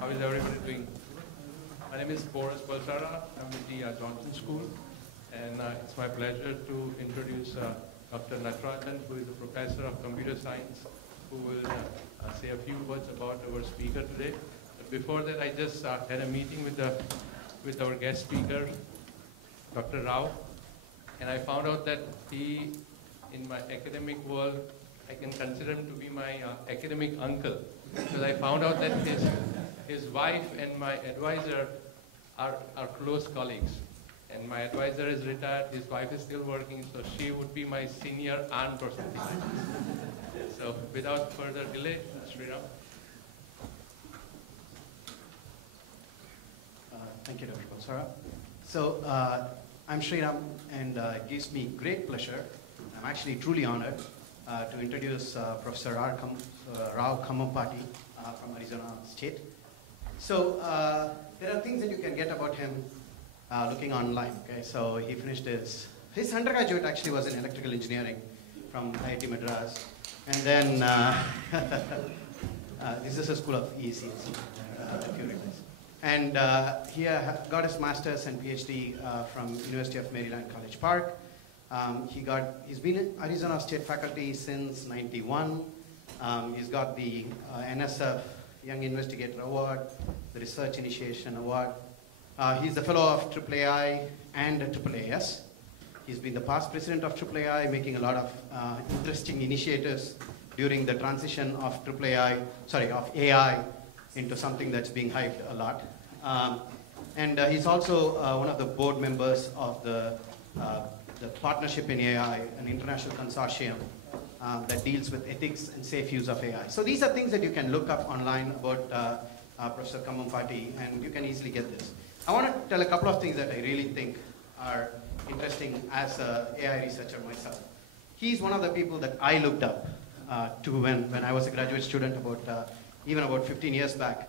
How is everybody doing? My name is Boris Balsara. I'm with the Jonsson School. And it's my pleasure to introduce Dr. Natarajan, who is a professor of computer science, who will say a few words about our speaker today. But before that, I just had a meeting with our guest speaker, Dr. Rao. And I found out that he, in my academic world, I can consider him to be my academic uncle, because I found out that his wife and my advisor are close colleagues. And my advisor is retired, his wife is still working, so she would be my senior aunt or something like that. So without further delay, Sriram. Thank you, Dr. Balsara. So I'm Sriram, and it gives me great pleasure. I'm actually truly honored to introduce Professor Rao Kambhampati from Arizona State. So there are things that you can get about him looking online. Okay, so he finished his undergraduate actually was in electrical engineering from IIT Madras, and then this is a school of EEC, if you realize. And he got his master's and PhD from University of Maryland, College Park. He's been in Arizona State faculty since '91. He's got the NSF Young Investigator Award, the Research Initiation Award. He's the fellow of AAAI and AAAS. He's been the past president of AAAI, making a lot of interesting initiatives during the transition of AI into something that's being hyped a lot. And he's also one of the board members of the Partnership in AI, an international consortium that deals with ethics and safe use of AI. So these are things that you can look up online about Professor Kambhampati, and you can easily get this. I want to tell a couple of things that I really think are interesting as an AI researcher myself. He's one of the people that I looked up to when I was a graduate student even about 15 years back.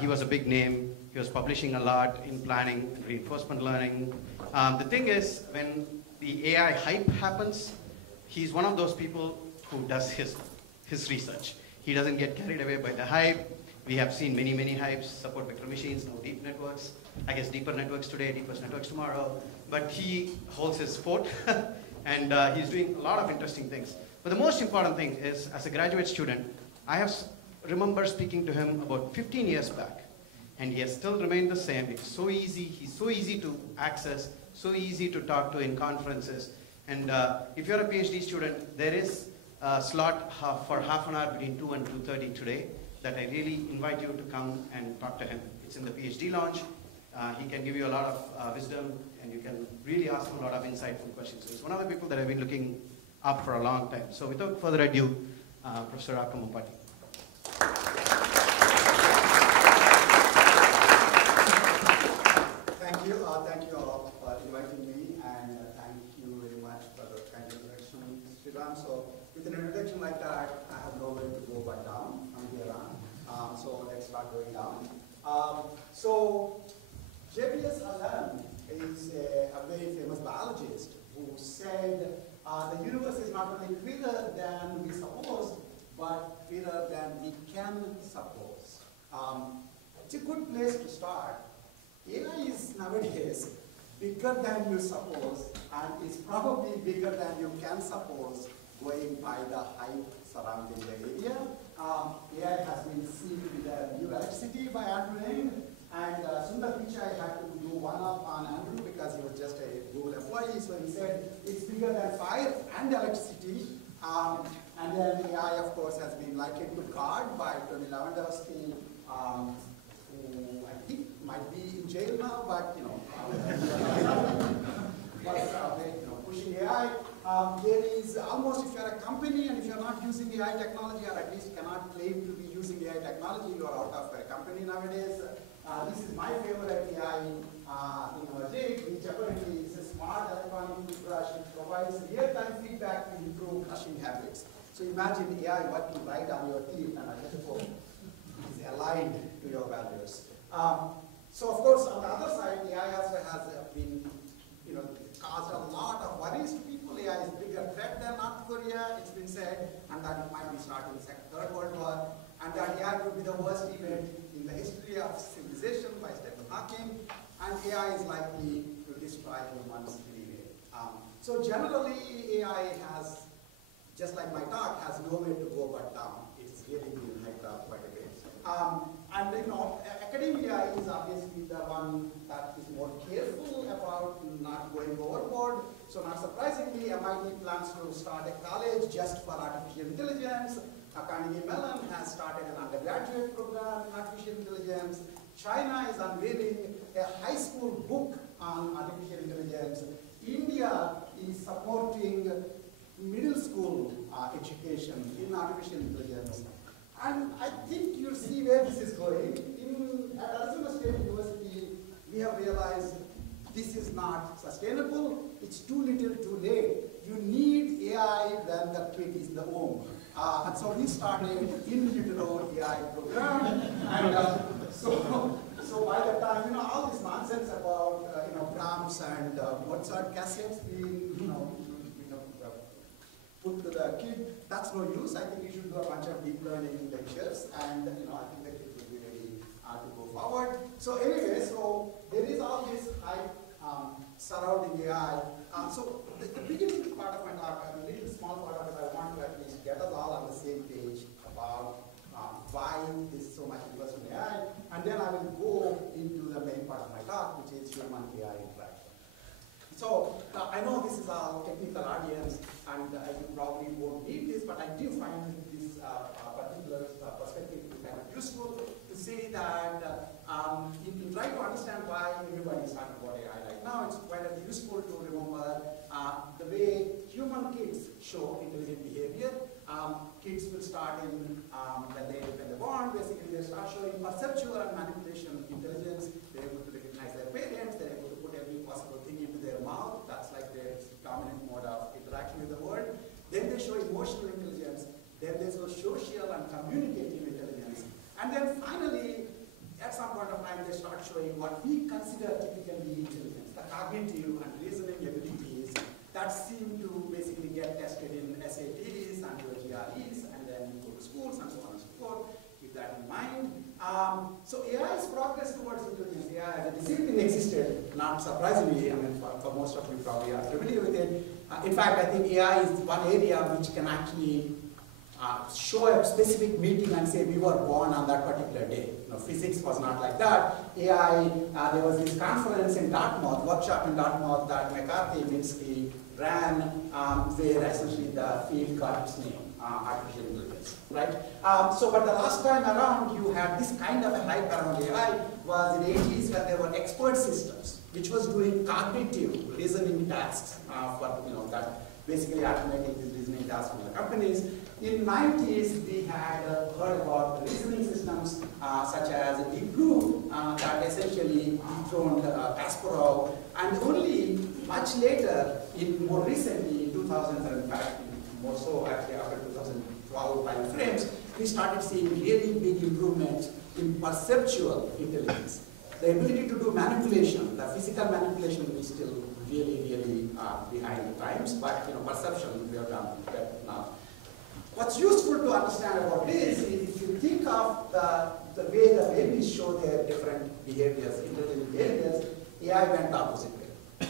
He was a big name. He was publishing a lot in planning and reinforcement learning. The thing is, when the AI hype happens, he's one of those people who does his research. He doesn't get carried away by the hype. We have seen many, many hypes, support vector machines, now deep networks. I guess deeper networks today, deepest networks tomorrow. But he holds his fort, and he's doing a lot of interesting things. But the most important thing is, as a graduate student, I remember speaking to him about 15 years back, and he has still remained the same. It's so easy. He's so easy to access, so easy to talk to in conferences. And if you're a PhD student, there is a slot for half an hour between 2 and 2:30 today that I really invite you to come and talk to him. It's in the PhD lounge. He can give you a lot of wisdom, and you can really ask him a lot of insightful questions. So he's one of the people that I've been looking up for a long time. So without further ado, Professor Rao Kambhampati. Thank you all for inviting me, and thank you very much for the kind introduction, Sriram. So with an introduction like that, I have nowhere to go but down from here on. So let's start going down. So J.B.S. Allen is a very famous biologist who said the universe is not only bigger than we suppose, but bigger than we can suppose. It's a good place to start. AI is nowadays bigger than you suppose, and is probably bigger than you can suppose, going by the hype surrounding the area. AI has been seen with a new electricity by Andrew Ng, and Sundar Pichai had to do one-up on Andrew because he was just a Google employee, so he said it's bigger than fire and electricity. And then AI, of course, has been likened to God by Tony Lewandowski, who I think might be in jail now, but pushing AI. There is almost, if you're a company and if you're not using AI technology, or at least cannot claim to be using AI technology, you are out of a company nowadays. This is my favorite AI rig, which apparently is a smart electronic toothbrush which provides real-time feedback to improve brushing habits. So imagine AI working right on your teeth, and I just hope it is aligned to your values. So of course, on the other side, AI also has been, caused a lot of worries to people. AI is a bigger threat than North Korea, it's been said, and that it might be starting the Third World War, and that AI could be the worst event in the history AI is likely to destroy humans anyway. So generally, AI has, just like my talk, has nowhere to go but down. It's really been hyped up quite a bit. And you know, academia is obviously the one that is more careful about not going overboard. So not surprisingly, MIT plans to start a college just for artificial intelligence. Carnegie Mellon has started an undergraduate program in artificial intelligence. China is unveiling a high school book on artificial intelligence. India is supporting middle school education in artificial intelligence. And I think you see where this is going. At Arizona State University, we have realized this is not sustainable. It's too little too late. You need AI when the kid is in the womb. And so we started in utero AI program. And so by the time, you know, all this nonsense about, you know, Brahms and Mozart cassettes being, put to the kid, that's no use. I think you should do a bunch of deep learning lectures, and you know, I think the kid will be ready to go forward. So anyway, so there is all this hype surrounding AI. So the beginning part of my talk, a little small part of it, I want to at least get us all on the same page about why there's so much interest in AI, and then I will go into the main part of my talk, which is human-AI interaction. So I know this is a technical audience, and you probably won't need this, but I do find this particular perspective to be kind of useful to say that in trying to understand why everybody is talking about AI right now, it's quite useful to remember the way human kids show intelligent behavior. Kids will start in when they're born. Basically, they start showing perceptual and manipulation intelligence. They're able to recognize their parents. They're able to put every possible thing into their mouth. That's like their dominant mode of interaction with the world. Then they show emotional intelligence. Then they show social and communicative intelligence. And then finally, at some point of time, they start showing what we consider typically intelligence, the cognitive and reasoning abilities that seem to basically get tested in SATs and your GREs, and then you go to schools and so on and so forth. Keep that in mind. So AI's progress towards intelligence, AI as a discipline existed, not surprisingly. I mean, for most of you probably are familiar with it. In fact, I think AI is one area which can actually show a specific meeting and say we were born on that particular day. You know, physics was not like that. AI, there was this conference in Dartmouth, workshop in Dartmouth that McCarthy, Minsky ran, where essentially the field got its name, artificial intelligence, right? But the last time around, you had this kind of a hype around AI was in the 80s when there were expert systems, which was doing cognitive reasoning tasks for, you know, that basically automating these reasoning tasks for the companies. In the 90s, we had heard about reasoning systems such as Deep Blue that essentially dethroned Kasparov, and only much later, more recently, in 2000, in fact, more so actually after 2012 time frames, we started seeing really big improvements in perceptual intelligence. The ability to do manipulation, the physical manipulation is still really behind the times, but you know, perception we have done better now. What's useful to understand about this is if you think of the way the babies show their different behaviors, intelligent behaviors, AI went the opposite way.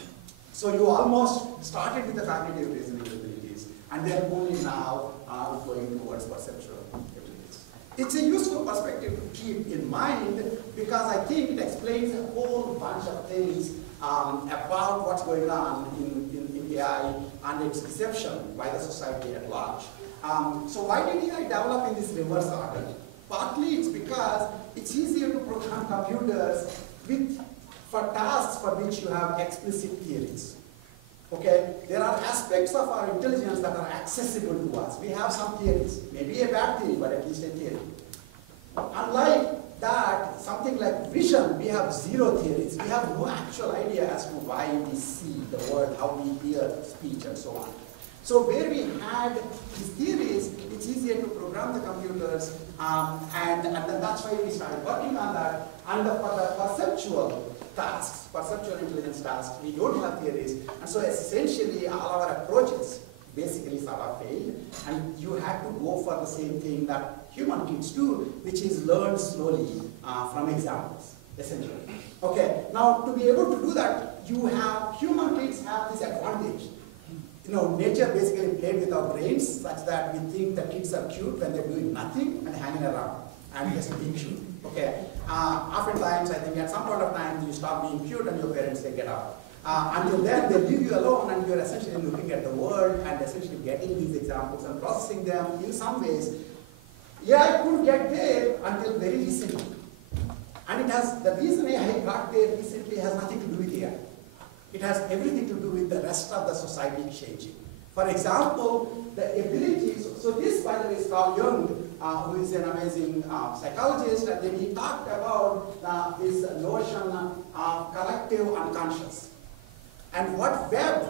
So you almost started with the cognitive reasoning abilities, and then only now are going towards perceptual abilities. It's a useful perspective to keep in mind because I think it explains a whole bunch of things about what's going on in AI and its reception by the society at large. So why did AI develop in this reverse order? Partly it's because it's easier to program computers for tasks for which you have explicit theories. Okay, there are aspects of our intelligence that are accessible to us. We have some theories, maybe a bad theory, but at least a theory. Unlike that, something like vision, we have zero theories. We have no actual idea as to why we see the world, how we hear speech, and so on. So where we had these theories, it's easier to program the computers, and then that's why we started working on that. And for the perceptual tasks, perceptual intelligence tasks, we don't have theories, and so essentially all our approaches basically sort of failed, and you had to go for the same thing that human kids do, which is learn slowly from examples. essentially. Okay, now to be able to do that, human kids have this advantage. You know, nature basically played with our brains such that we think the kids are cute when they're doing nothing and hanging around and just being cute. Okay, oftentimes I think at some point of time you stop being cute and your parents say get out. Until then they leave you alone and you're essentially looking at the world and essentially getting these examples and processing them in some ways. Yeah, I couldn't get there until very recently. And it has, the reason I got there recently has nothing to do with AI. It has everything to do with the rest of the society changing. For example, the ability, so this by the way is Carl Jung, who is an amazing psychologist, and then he talked about this notion of collective unconscious. And what web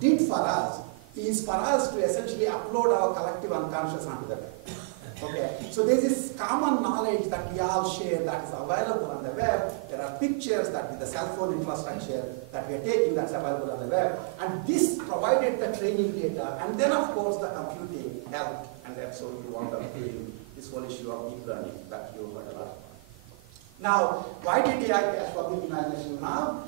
did for us is for us to essentially upload our collective unconscious onto the web. Okay, so there's this common knowledge that we all share that is available on the web. There are pictures that with the cell phone infrastructure that we are taking that's available on the web. And this provided the training data. And then of course the computing helped. And then so you wound up doing this whole issue of deep learning that you heard a lot about. Now, why did AI catch public imagination now?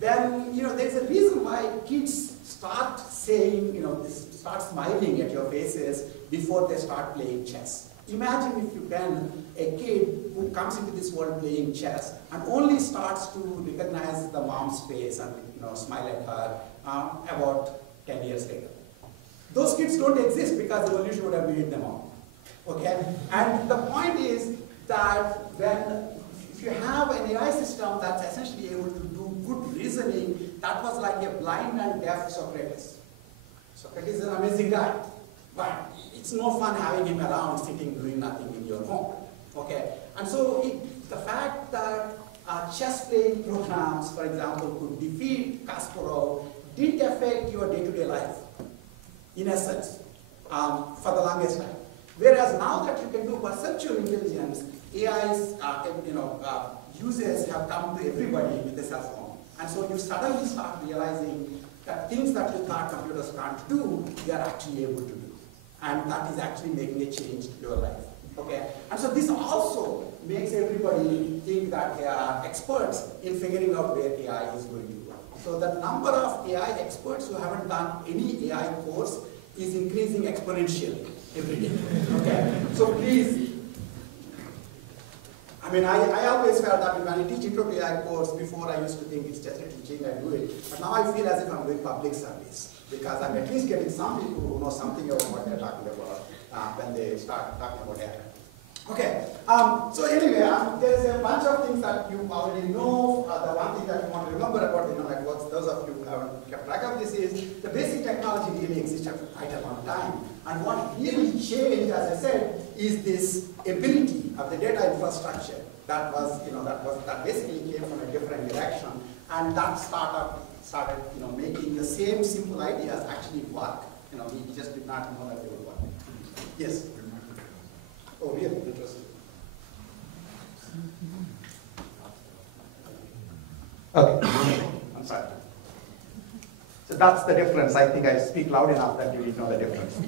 Then, you know, there's a reason why kids start saying, you know, start smiling at your faces before they start playing chess. Imagine if you can, a kid who comes into this world playing chess and only starts to recognize the mom's face and, you know, smile at her about 10 years later. Those kids don't exist because evolution would have made them all. Okay? And the point is that if you have an AI system that's essentially able to do good reasoning, that was like a blind and deaf Socrates. Socrates is an amazing guy, but it's no fun having him around sitting doing nothing in your home. Okay? And so the fact that chess playing programs, for example, could defeat Kasparov didn't affect your day-to-day life, in essence, for the longest time. Whereas now that you can do perceptual intelligence, AI's users have come to everybody with a cell phone. And so you suddenly start realizing that things that you thought computers can't do, they are actually able to do. And that is actually making a change in your life. Okay? And so this also makes everybody think that they are experts in figuring out where AI is going to go. So the number of AI experts who haven't done any AI course is increasing exponentially every day. Okay? So please, I mean, I always felt that when I teach intro to AI course, before I used to think it's just a teaching, I do it. But now I feel as if I'm doing public service because I'm at least getting some people who know something about what they're talking about when they start talking about AI. Okay, so anyway, there's a bunch of things that you already know. The one thing that you want to remember about the neural networks, those of you who haven't kept track of this, is the basic technology really existed for quite a long time. And what really changed, as I said, is this ability of the data infrastructure that basically came from a different direction. And that startup started, making the same simple ideas actually work. We just did not know that they would work. Yes. Oh, really? Interesting. Okay. I'm sorry. So that's the difference. I think I speak loud enough that you didn't know the difference.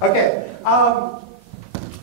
Okay.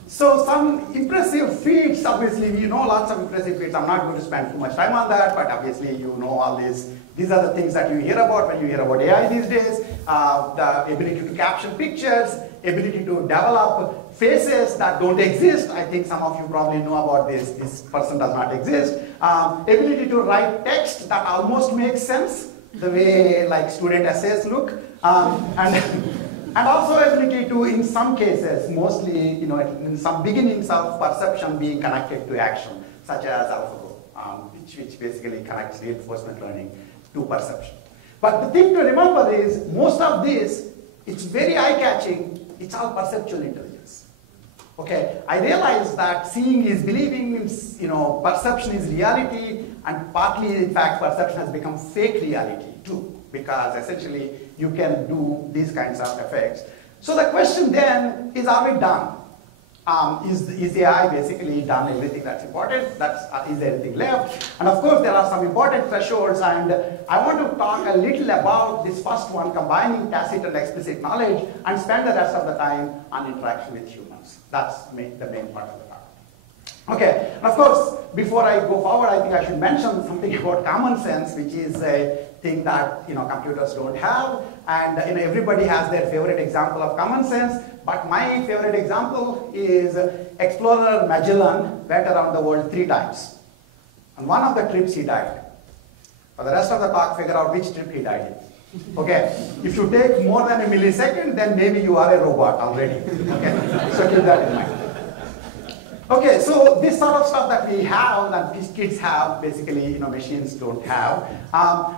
So some impressive feats, obviously, we know lots of impressive feats. I'm not going to spend too much time on that, but obviously you know all this. These are the things that you hear about when you hear about AI these days. The ability to caption pictures, ability to develop faces that don't exist. I think some of you probably know about this. This person does not exist. Ability to write text that almost makes sense, the way like student essays look. And also ability to, in some cases, mostly, in some beginnings of perception being connected to action, such as AlphaGo, which basically connects reinforcement learning to perception. But the thing to remember is, most of this, it's very eye-catching, it's all perceptual intelligence. Okay, I realize that seeing is believing, perception is reality, and partly, in fact, perception has become fake reality too, because essentially you can do these kinds of effects. So the question then is, are we done? Is AI basically done everything that's important? Is there anything left? And of course, there are some important thresholds, and I want to talk a little about this first one, combining tacit and explicit knowledge, and spend the rest of the time on interaction with humans. That's the main part of the talk. Okay, And of course, before I go forward, I think I should mention something about common sense, which is a thing that computers don't have. And everybody has their favorite example of common sense. But my favorite example is explorer Magellan went around the world 3 times. On one of the trips, he died. For the rest of the talk, figure out which trip he died in. Okay, if you take more than a millisecond, then maybe you are a robot already. Okay, so keep that in mind. Okay, so this sort of stuff that we have, that these kids have, basically, machines don't have.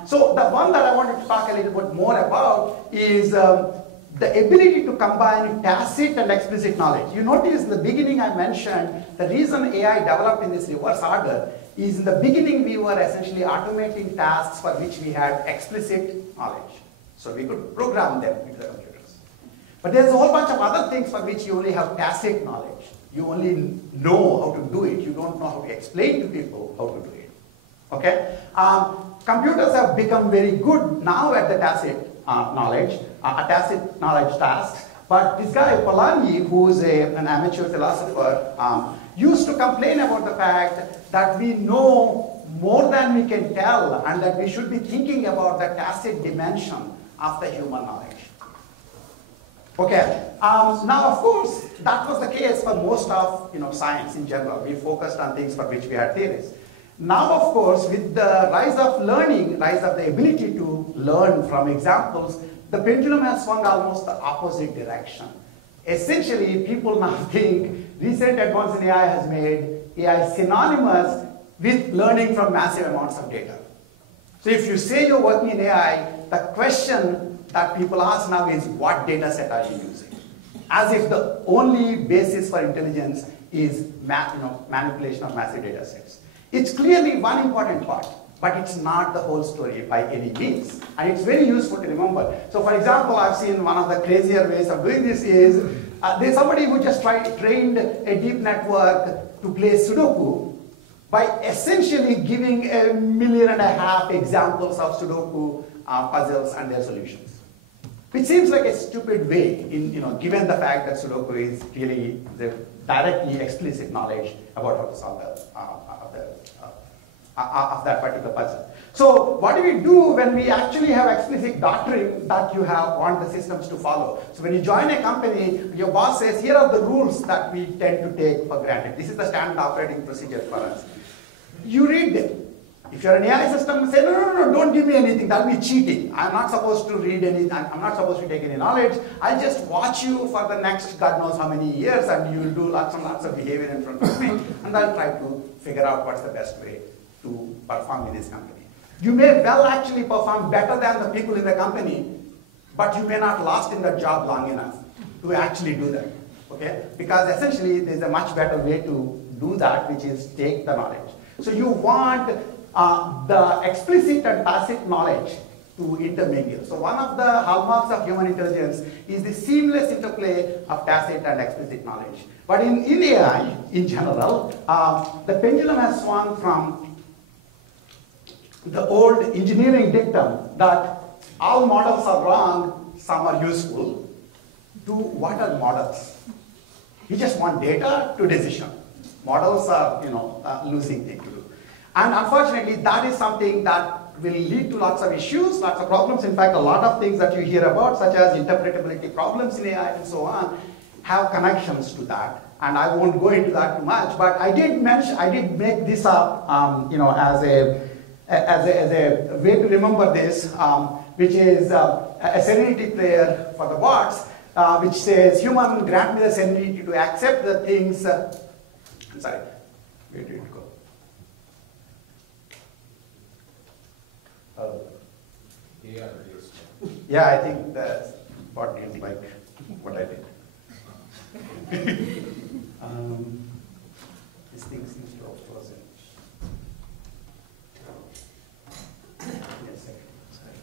So the one that I wanted to talk a little bit more about is the ability to combine tacit and explicit knowledge. You notice in the beginning I mentioned the reason AI developed in this reverse order is in the beginning we were essentially automating tasks for which we had explicit knowledge. So we could program them into the computers. But there's a whole bunch of other things for which you only have tacit knowledge. You only know how to do it. You don't know how to explain to people how to do it. Okay? Computers have become very good now at the tacit knowledge, tacit knowledge tasks. But this guy, Polanyi, who is an amateur philosopher, used to complain about the fact that we know more than we can tell and that we should be thinking about the tacit dimension of the human knowledge. Okay, now of course, that was the case for most of science in general. We focused on things for which we had theories. Now of course, with the rise of learning, rise of the ability to learn from examples, the pendulum has swung almost the opposite direction. Essentially, people now think recent advance in AI has made AI synonymous with learning from massive amounts of data. So if you say you're working in AI, the question that people ask now is, what data set are you using? As if the only basis for intelligence is manipulation of massive data sets. It's clearly one important part, but it's not the whole story by any means. And it's very useful to remember. So for example, I've seen one of the crazier ways of doing this is, there's somebody who just trained a deep network to play Sudoku by essentially giving 1.5 million examples of Sudoku puzzles and their solutions. Which seems like a stupid way, given the fact that Sudoku is really the directly explicit knowledge about how to solve of that particular puzzle. So what do we do when we actually have explicit doctrine that you want the systems to follow? So when you join a company, your boss says, here are the rules that we tend to take for granted. This is the standard operating procedure for us. You read them. If you're an AI system, say, no, don't give me anything. That'll be cheating. I'm not supposed to read anything. I'm not supposed to take any knowledge. I'll just watch you for the next God knows how many years, and you'll do lots and lots of behavior in front of me, and I'll try to figure out what's the best way to perform in this company. You may well actually perform better than the people in the company, but you may not last in the job long enough to actually do that. Okay? Because essentially, there's a much better way to do that, which is take the knowledge. So you want the explicit and tacit knowledge to intermingle. So one of the hallmarks of human intelligence is the seamless interplay of tacit and explicit knowledge. But in AI, in general, the pendulum has swung from the old engineering dictum that all models are wrong, some are useful, to what are models? We just want data to decision. Models are, losing thing to do. And unfortunately, that is something that will lead to lots of issues, lots of problems. In fact, a lot of things that you hear about, such as interpretability problems in AI and so on, have connections to that. And I won't go into that too much, but I did make this up, as a way to remember this, which is a serenity prayer for the bots, which says, human, grant me the serenity to accept the things. I'm sorry, where did it go? Yeah, I think the bot didn't like what I did. This thing seems to have frozen. Yes, sorry.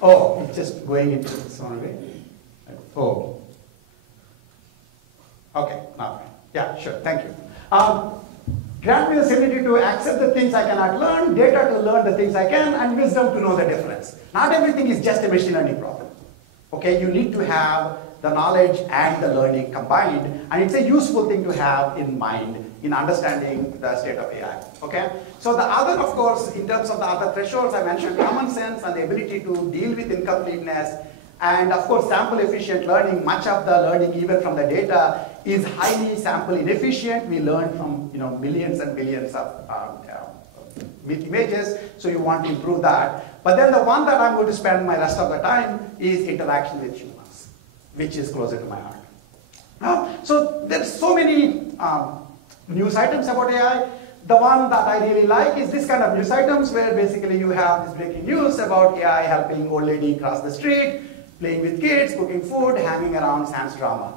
Oh, it's just going into its own way. Oh. Okay, now, yeah, sure, thank you. Grant me the ability to accept the things I cannot learn, data to learn the things I can, and wisdom to know the difference. Not everything is just a machine learning problem. Okay, you need to have the knowledge and the learning combined, and it's a useful thing to have in mind in understanding the state of AI. Okay? So the other, of course, in terms of the other thresholds, I mentioned common sense and the ability to deal with incompleteness, and of course sample efficient learning. Much of the learning, even from the data, is highly sample inefficient. We learn from millions and billions of images, so you want to improve that. But then the one that I'm going to spend my rest of the time is interaction with humans, which is closer to my heart. So there's so many news items about AI. The one that I really like is this kind of news items where basically you have this breaking news about AI helping old lady cross the street, playing with kids, cooking food, hanging around sans drama.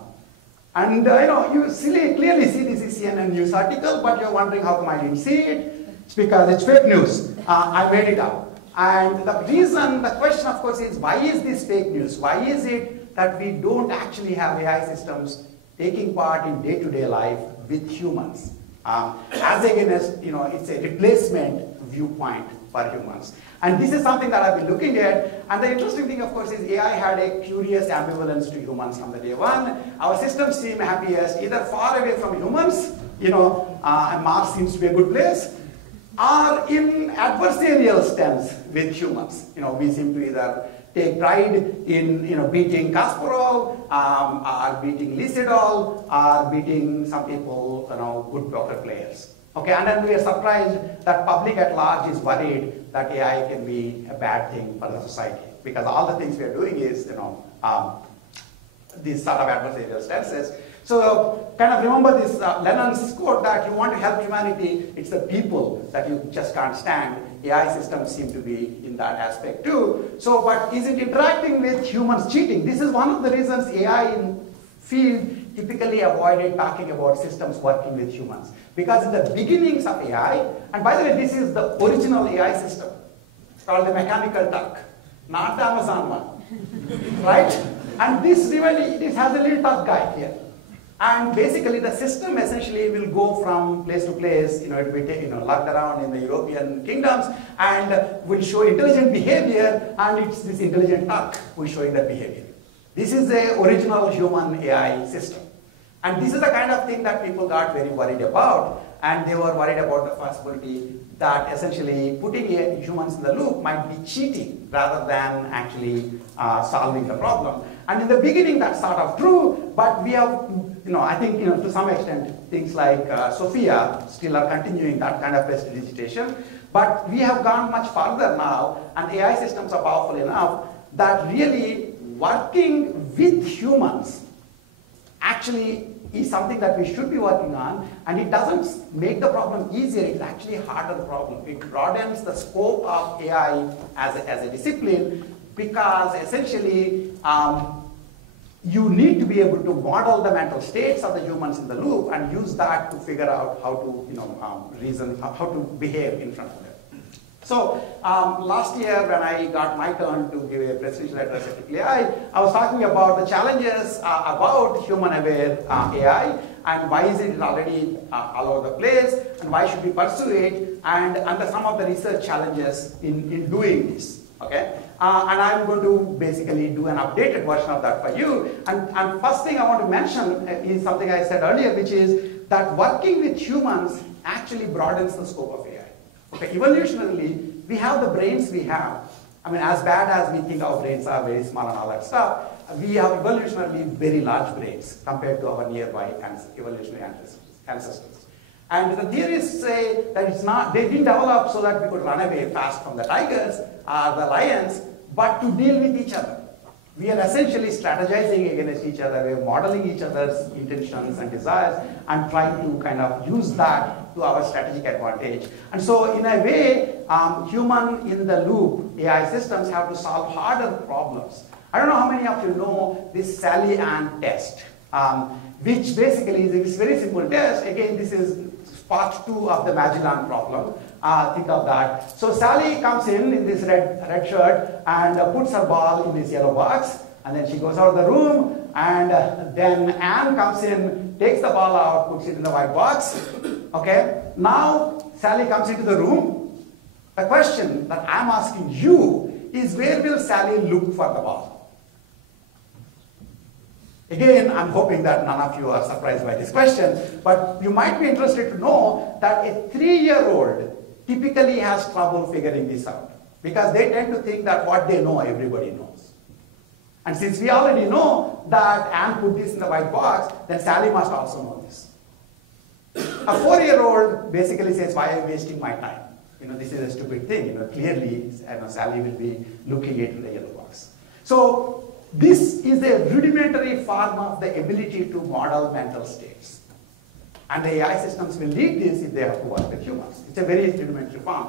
And you clearly see this is CNN news article, but you're wondering how come I didn't see it. It's because it's fake news. I made it up. And the question of course is, why is this fake news? Why is it that we don't actually have AI systems taking part in day-to-day life with humans? As against, it's a replacement viewpoint for humans. And this is something that I've been looking at. And the interesting thing, of course, is AI had a curious ambivalence to humans from the day one. Our systems seem happiest either far away from humans, and Mars seems to be a good place, or in adversarial stance with humans. We seem to either take pride in beating Kasparov, or beating Lysidol, or beating some people, good poker players. Okay, and then we are surprised that public at large is worried that AI can be a bad thing for the society, because all the things we are doing is, these sort of adversarial stances. So kind of remember this Lennon's quote that you want to help humanity, it's the people that you just can't stand. AI systems seem to be in that aspect too. So, but is it interacting with humans cheating? This is one of the reasons AI in field typically avoided talking about systems working with humans. Because in the beginnings of AI, and by the way, this is the original AI system. It's called the Mechanical Turk, not the Amazon one, right? And this has a little Turk guy here. And basically the system essentially will go from place to place, it will be lugged around in the European kingdoms and will show intelligent behavior, and it's this intelligent Turk who is showing that behavior. This is the original human AI system. And this is the kind of thing that people got very worried about, and they were worried about the possibility that essentially putting humans in the loop might be cheating rather than actually solving the problem. And in the beginning that's sort of true, but we have, I think, to some extent, things like Sophia still are continuing that kind of prestidigitation. But we have gone much farther now, and AI systems are powerful enough that really working with humans actually is something that we should be working on, and it doesn't make the problem easier, it's actually harder problem. It broadens the scope of AI as a discipline, because essentially you need to be able to model the mental states of the humans in the loop and use that to figure out how to reason, how to behave in front of them. So last year when I got my turn to give a presidential address at AI, I was talking about the challenges about human-aware AI, and why is it already all over the place, and why should we pursue it, and some of the research challenges in doing this. Okay? And I'm going to basically do an updated version of that for you. And first thing I want to mention is something I said earlier, which is that working with humans actually broadens the scope of AI. Okay, evolutionarily, we have the brains we have. I mean, as bad as we think our brains are very small and all that stuff, we have evolutionarily very large brains compared to our nearby evolutionary ancestors. And the theorists say that they didn't develop so that we could run away fast from the tigers or the lions, but to deal with each other. We are essentially strategizing against each other. We're modeling each other's intentions and desires and trying to kind of use that to our strategic advantage. And so in a way, human in the loop AI systems have to solve harder problems. I don't know how many of you know this Sally Ann test, which basically is this very simple test. Again, this is part 2 of the Magellan problem. Think of that. So Sally comes in this red shirt and puts her ball in this yellow box, and then she goes out of the room, and then Anne comes in, takes the ball out, puts it in the white box. Okay? Now Sally comes into the room. The question that I'm asking you is, where will Sally look for the ball? Again, I'm hoping that none of you are surprised by this question, but you might be interested to know that a 3-year-old typically has trouble figuring this out because they tend to think that what they know, everybody knows. And since we already know that Anne put this in the white box, then Sally must also know this. A 4-year-old basically says, why are you wasting my time? This is a stupid thing. Clearly, Sally will be looking it in the yellow box. So this is a rudimentary form of the ability to model mental states. And the AI systems will need this if they have to work with humans. It's a very rudimentary form.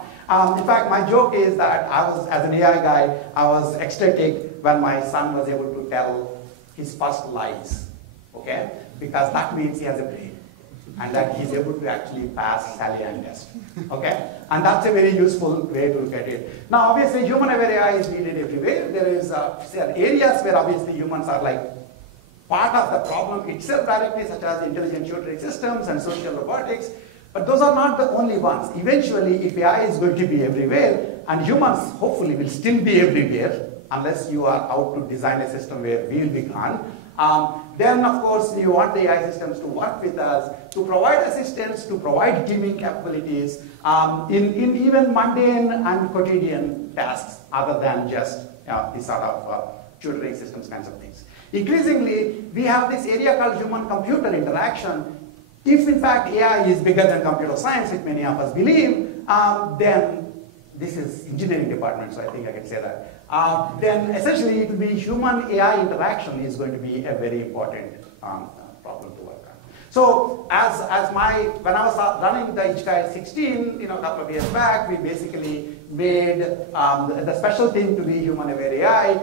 In fact, my joke is that as an AI guy, I was ecstatic when my son was able to tell his first lies, okay? Because that means he has a brain and that he's able to actually pass Sally Ann test, okay? And that's a very useful way to look at it. Now, obviously, human-aware AI is needed everywhere. There is areas where obviously humans are like part of the problem itself directly, such as intelligent tutoring systems and social robotics. But those are not the only ones. Eventually, if AI is going to be everywhere, and humans hopefully will still be everywhere, unless you are out to design a system where we will be gone, then of course you want the AI systems to work with us, to provide assistance, to provide teaming capabilities in even mundane and quotidian tasks other than just these sort of tutoring systems kinds of things. Increasingly, we have this area called human-computer interaction. If in fact AI is bigger than computer science, which many of us believe, then this is engineering department, so I think I can say that. Then essentially it will be human-AI interaction is going to be a very important problem to work on. So when I was running the Ichkai 16, a couple of years back, we basically made the special thing to be human-aware AI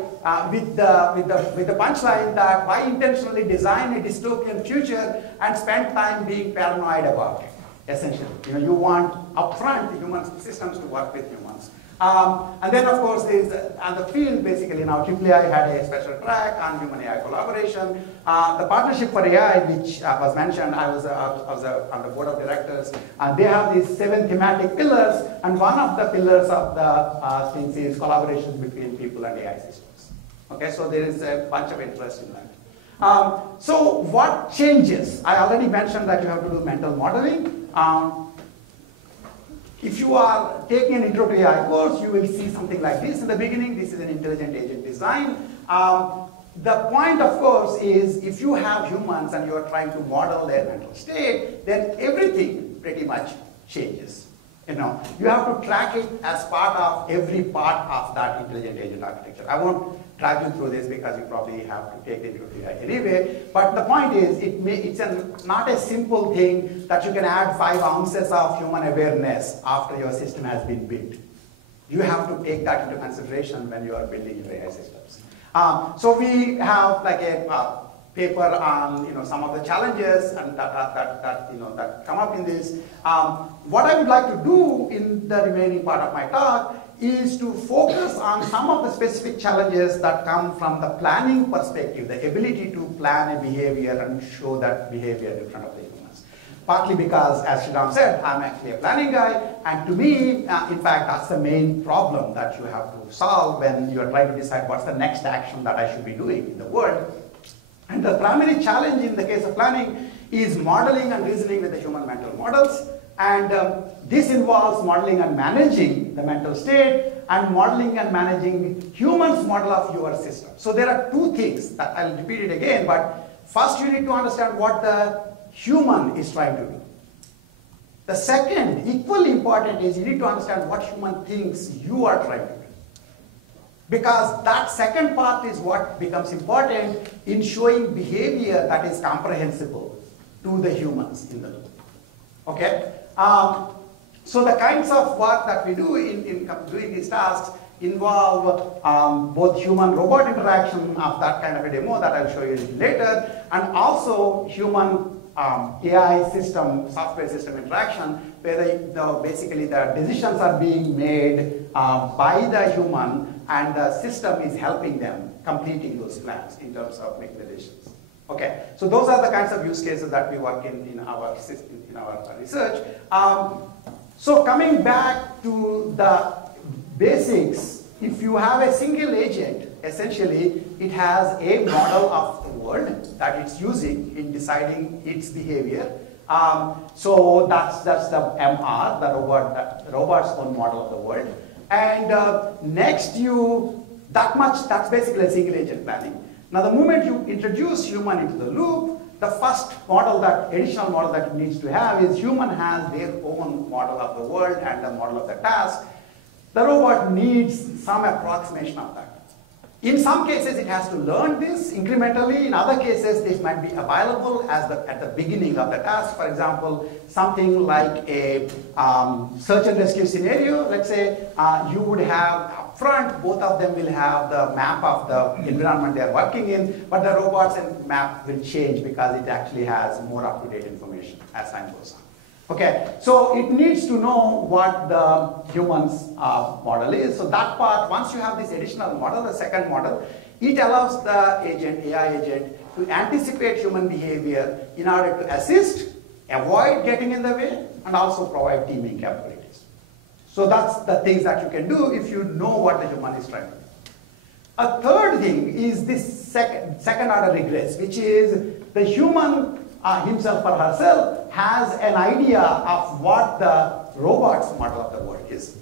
with the punchline that why intentionally design a dystopian future and spend time being paranoid about it, essentially. You want upfront human systems to work with humans. And then, of course, there's on the field, basically, now AAAI had a special track on human-AI collaboration. The Partnership for AI, which was mentioned, I was on the board of directors, and they have these 7 thematic pillars, and one of the pillars of the things is collaboration between people and AI systems. Okay, so there is a bunch of interest in that. So what changes? I already mentioned that you have to do mental modeling. If you are taking an intro to AI course, you will see something like this in the beginning. This is an intelligent agent design. The point, of course, is if you have humans and you are trying to model their mental state, then everything pretty much changes. You have to track it as part of every part of that intelligent agent architecture. I won't drag you through this because you probably have to take the intro to AI anyway. But the point is, it's not a simple thing that you can add 5 ounces of human awareness after your system has been built. You have to take that into consideration when you are building your AI systems. So we have like a paper on some of the challenges and that come up in this. What I would like to do in the remaining part of my talk is to focus on some of the specific challenges that come from the planning perspective, the ability to plan a behavior and show that behavior in front of the humans. Partly because, as Sriram said, I'm actually a planning guy, and to me, in fact, that's the main problem that you have to solve when you're trying to decide what's the next action that I should be doing in the world. And the primary challenge in the case of planning is modeling and reasoning with the human mental models. And this involves modeling and managing the mental state and modeling and managing humans' model of your system. So there are 2 things that I'll repeat it again, but first you need to understand what the human is trying to do. The second, equally important, is you need to understand what human thinks you are trying to do. Because that second part is what becomes important in showing behavior that is comprehensible to the humans in the loop. Okay? So the kinds of work that we do in doing these tasks involve both human-robot interaction of that kind of a demo that I'll show you later, and also human AI system, software system interaction, where basically the decisions are being made by the human, and the system is helping them completing those plans in terms of making the decisions. Okay, so those are the kinds of use cases that we work in our system, in our research. So coming back to the basics, if you have a single agent, essentially it has a model of word that it's using in deciding its behavior. So that's the MR, the robot's own model of the world. And next that's basically a single agent planning. Now the moment you introduce human into the loop, the first model, additional model that it needs to have is human has their own model of the world and the model of the task. The robot needs some approximation of that. In some cases, it has to learn this incrementally. In other cases, this might be available at the beginning of the task. For example, something like a search and rescue scenario. Let's say you would have up front, both of them will have the map of the environment they're working in, but the robot's map will change because it actually has more up-to-date information as time goes on. Okay, so it needs to know what the human's model is. So that part, once you have this additional model, the second model, it allows the agent, AI agent, to anticipate human behavior in order to assist, avoid getting in the way, and also provide teaming capabilities. So that's the things that you can do if you know what the human is trying to do. A third thing is this second order regress, which is the human himself or herself has an idea of what the robot's model of the world is.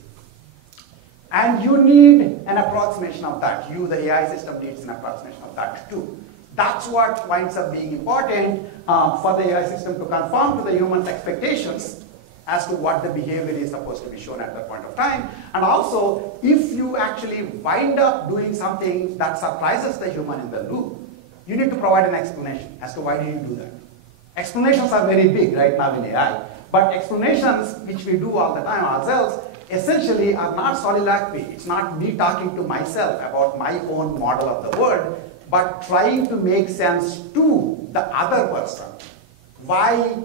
And you need an approximation of that. The AI system needs an approximation of that too. That's what winds up being important for the AI system to conform to the human's expectations as to what the behavior is supposed to be shown at that point of time. And also, if you actually wind up doing something that surprises the human in the loop, you need to provide an explanation as to why did you do that. Explanations are very big right now in AI, but explanations which we do all the time ourselves essentially are not soliloquy. It's not me talking to myself about my own model of the world, but trying to make sense to the other person. Why,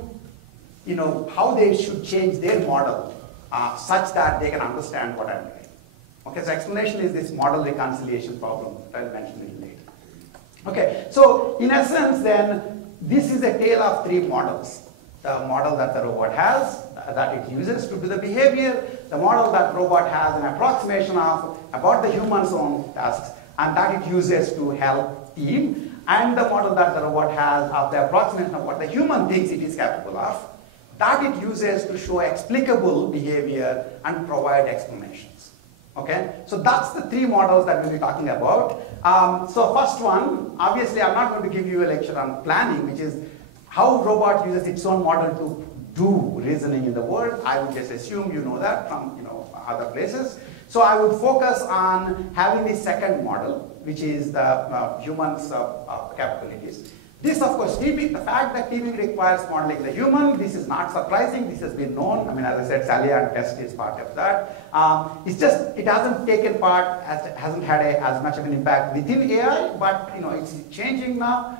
how they should change their model such that they can understand what I'm doing. Okay, so explanation is this model reconciliation problem that I'll mention a little later. Okay, so in essence then, this is a tale of three models. The model that the robot has, that it uses to do the behavior, the model that robot has an approximation of about the human's own tasks, and that it uses to help team, and the model that the robot has of the approximation of what the human thinks it is capable of, that it uses to show explicable behavior and provide explanations. Okay, so that's the three models that we'll be talking about. So first one, obviously I'm not going to give you a lecture on planning, which is how robot uses its own model to do reasoning in the world. I would just assume you know that from other places. So I would focus on having the second model, which is the human's capabilities. This, of course, teaming, the fact that teaming requires modeling the human, this is not surprising. This has been known. I mean, as I said, Salient test is part of that. It's just, it hasn't taken part, hasn't had as much of an impact within AI, but it's changing now.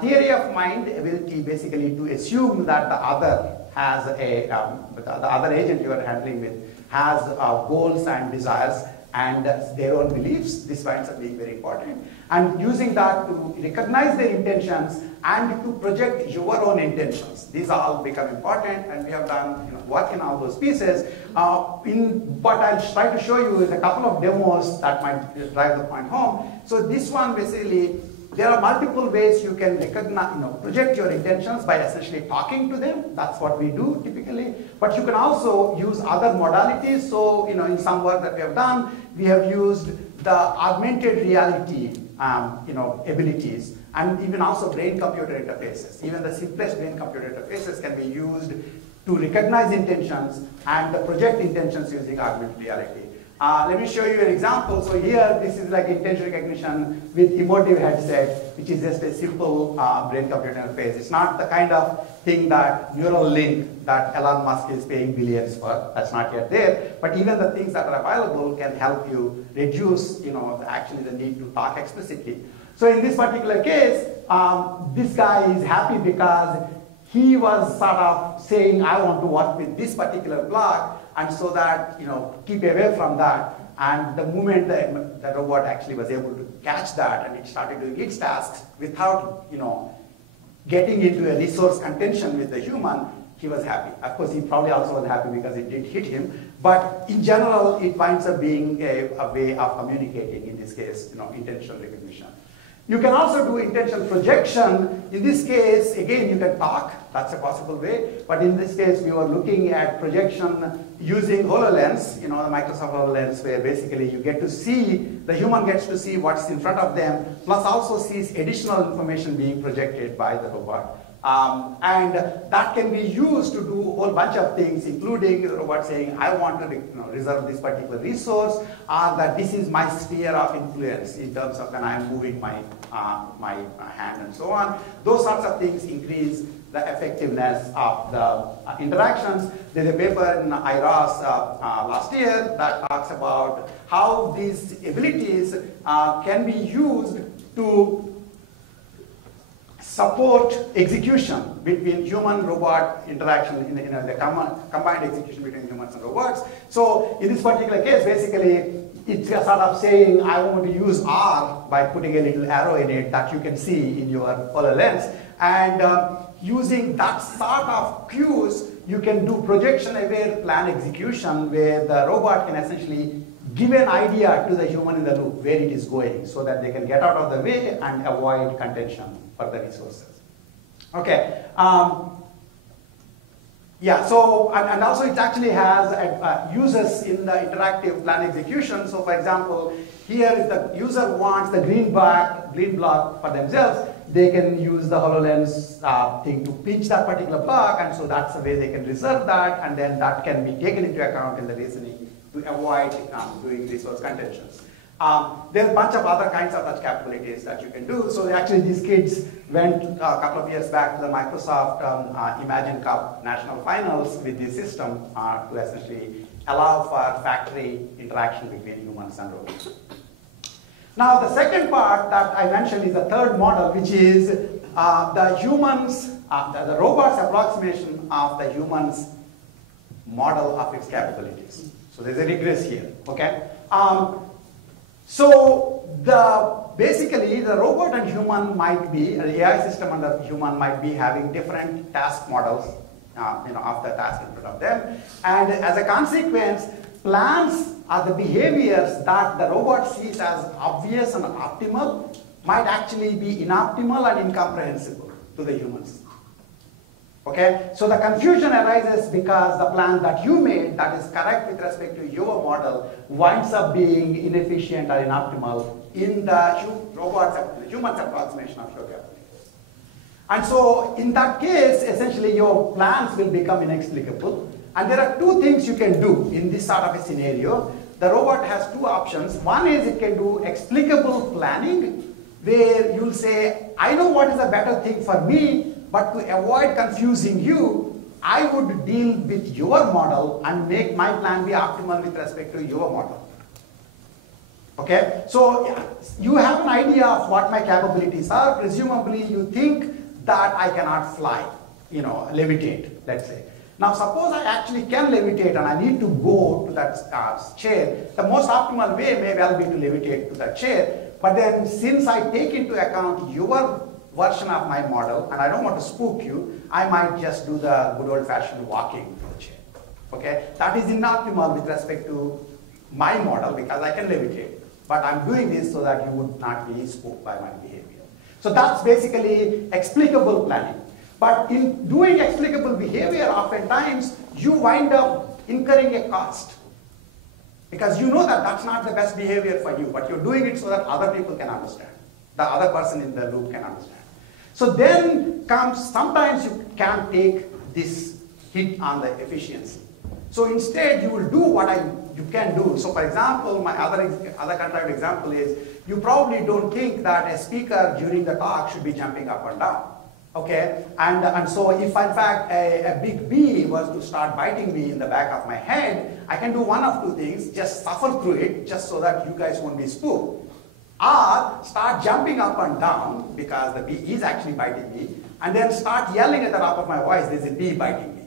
Theory of mind ability basically to assume that the other has the other agent you are handling with has goals and desires and their own beliefs. This winds up being very important. And using that to recognize their intentions and to project your own intentions. These all become important, and we have done work in all those pieces. What I'll try to show you is a couple of demos that might drive the point home. So this one basically, there are multiple ways you can recognize, project your intentions by essentially talking to them. That's what we do typically. But you can also use other modalities. So, in some work that we have done, we have used the augmented reality, abilities, and even also brain-computer interfaces. Even the simplest brain-computer interfaces can be used to recognize intentions and project intentions using augmented reality. Let me show you an example. So here, this is like intention recognition with emotive headset, which is just a simple brain-computer interface. It's not the kind of thing that neural link that Elon Musk is paying billions for. That's not yet there. But even the things that are available can help you reduce, actually the need to talk explicitly. So in this particular case, this guy is happy because he was sort of saying, I want to work with this particular block, and so that, keep away from that. And the moment the robot actually was able to catch that and it started doing its tasks without, getting into a resource contention with the human, he was happy. Of course, he probably also was happy because it did hit him. But in general, it winds up being a way of communicating, in this case, intentional recognition. You can also do intention projection. In this case, again, you can talk. That's a possible way. But in this case, we were looking at projection using HoloLens, the Microsoft HoloLens, where basically you get to see, the human gets to see what's in front of them, plus also sees additional information being projected by the robot. And that can be used to do a whole bunch of things, including the robot saying, I want to reserve this particular resource, or that this is my sphere of influence in terms of when I'm moving my hand and so on. Those sorts of things increase the effectiveness of the interactions. There's a paper in IROS last year that talks about how these abilities can be used to support execution between human-robot interaction in the combined execution between humans and robots. So in this particular case, basically, it's sort of saying, I want to use R by putting a little arrow in it that you can see in your HoloLens. And using that sort of cues, you can do projection-aware plan execution where the robot can essentially give an idea to the human in the loop where it is going so that they can get out of the way and avoid contention for the resources. Okay. Yeah, so, and also it actually has uses in the interactive plan execution. So for example, here if the user wants the green block for themselves, they can use the HoloLens thing to pinch that particular block, and so that's the way they can reserve that, and then that can be taken into account in the reasoning to avoid doing resource contentions. There are a bunch of other kinds of such capabilities that you can do. So actually these kids went a couple of years back to the Microsoft Imagine Cup national finals with this system to essentially allow for factory interaction between humans and robots. Now the second part that I mentioned is the third model, which is the humans, the robot's approximation of the human's model of its capabilities. So there's a regress here, okay? So basically the robot and human might be, the AI system and the human might be having different task models of the task in front of them. And as a consequence, plans are the behaviors that the robot sees as obvious and optimal might actually be inoptimal and incomprehensible to the humans. Okay, so the confusion arises because the plan that you made that is correct with respect to your model winds up being inefficient or inoptimal in the human's approximation of your capabilities. And so in that case, essentially your plans will become inexplicable. And there are two things you can do in this sort of a scenario. The robot has two options. One is it can do explicable planning, where you'll say, I know what is a better thing for me, but to avoid confusing you, I would deal with your model and make my plan be optimal with respect to your model. Okay, so you have an idea of what my capabilities are. Presumably you think that I cannot fly, levitate, let's say. Now suppose I actually can levitate and I need to go to that chair. The most optimal way may well be to levitate to that chair. But then since I take into account your version of my model, and I don't want to spook you, I might just do the good old-fashioned walking to the chair. Okay? That is inoptimal with respect to my model because I can levitate. But I'm doing this so that you would not be spooked by my behavior. So that's basically explicable planning. But in doing explicable behavior, oftentimes you wind up incurring a cost. Because you know that that's not the best behavior for you, but you're doing it so that other people can understand. The other person in the loop can understand. So then comes, sometimes you can't take this hit on the efficiency. So instead you will do what you can do. So for example, my other contrived example is, you probably don't think that a speaker during the talk should be jumping up and down. Okay, and so if in fact a big bee was to start biting me in the back of my head, I can do one of two things: just suffer through it, just so that you guys won't be spooked, or start jumping up and down because the bee is actually biting me, and then start yelling at the top of my voice, "There's a bee biting me."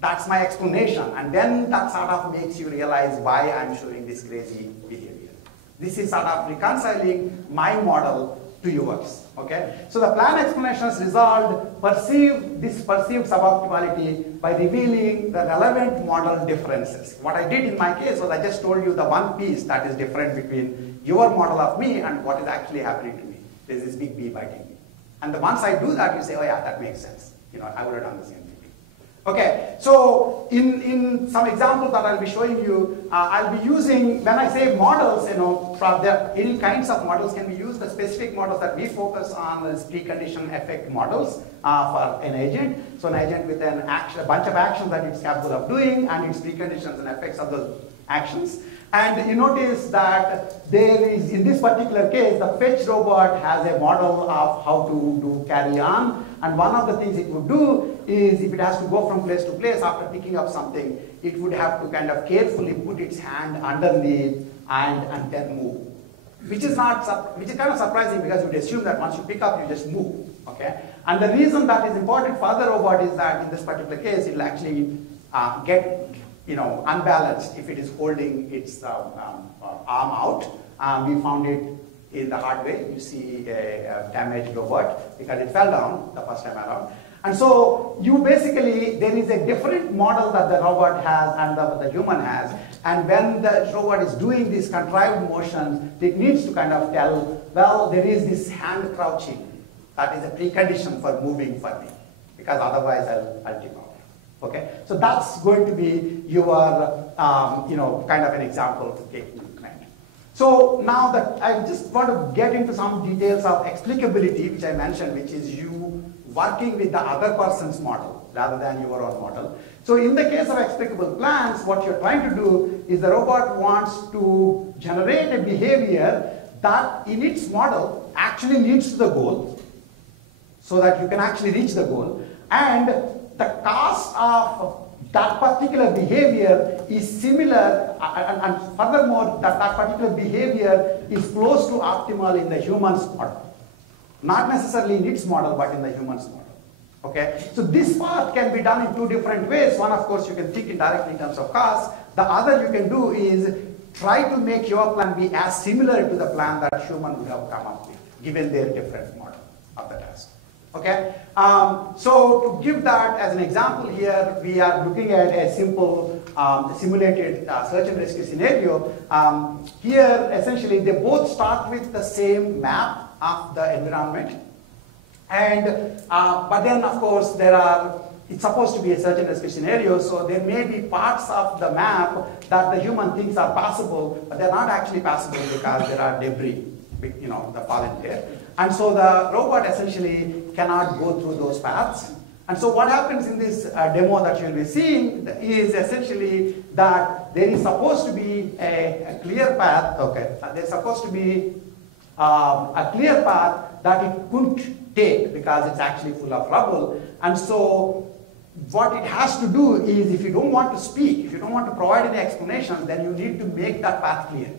That's my explanation, and then that sort of makes you realize why I'm showing this crazy behavior. This is sort of reconciling my model to yours. Okay, so the plan explanations resolved this perceived suboptimality by revealing the relevant model differences. What I did in my case was I just told you the one piece that is different between your model of me and what is actually happening to me. there's this big bee biting me. And once I do that, you say, oh yeah, that makes sense. I would have done the same thing. Okay, so in some examples that I'll be showing you, I'll be using, when I say models, from there, any kinds of models can be used. The specific models that we focus on is precondition effect models for an agent. So an agent with an action, a bunch of actions that it's capable of doing, and its preconditions and effects of those actions. And you notice that there is, in this particular case, the fetch robot has a model of how to do carry on. And one of the things it would do is, if it has to go from place to place after picking up something, it would have to kind of carefully put its hand underneath and then move. Which is kind of surprising, because you would assume that once you pick up, you just move. Okay? And the reason that is important for the robot is that in this particular case, it will actually get unbalanced if it is holding its arm out. We found it in the hard way. You see a damaged robot because it fell down the first time around. And so you basically, there is a different model that the robot has and the human has. And when the robot is doing these contrived motions, it needs to kind of tell, well, there is this hand crouching. That is a precondition for moving for me, because otherwise I'll tip out. Okay, so that's going to be your, kind of an example to take into mind. So now that I just want to get into some details of explicability, which I mentioned, which is you working with the other person's model rather than your own model. So in the case of explicable plans, what you're trying to do is the robot wants to generate a behavior that in its model actually leads to the goal, so that you can actually reach the goal. And the cost of that particular behavior is similar, and furthermore, that particular behavior is close to optimal in the human's model. Not necessarily in its model, but in the human's model. Okay? So this part can be done in two different ways. One, of course, you can think indirectly in terms of cost. The other you can do is try to make your plan be as similar to the plan that human would have come up with, given their different model of the task. Okay, so to give that as an example here, we are looking at a simple simulated search and rescue scenario. Here, essentially, they both start with the same map of the environment, and but then, of course, it's supposed to be a search and rescue scenario, so there may be parts of the map that the human thinks are passable, but they're not actually passable because there are debris, the fallen there. And so the robot essentially cannot go through those paths. And so what happens in this demo that you'll be seeing is essentially that there is supposed to be a clear path. Okay, there's supposed to be a clear path that it couldn't take because it's actually full of rubble. And so what it has to do is, if you don't want to speak, if you don't want to provide any explanation, then you need to make that path clear,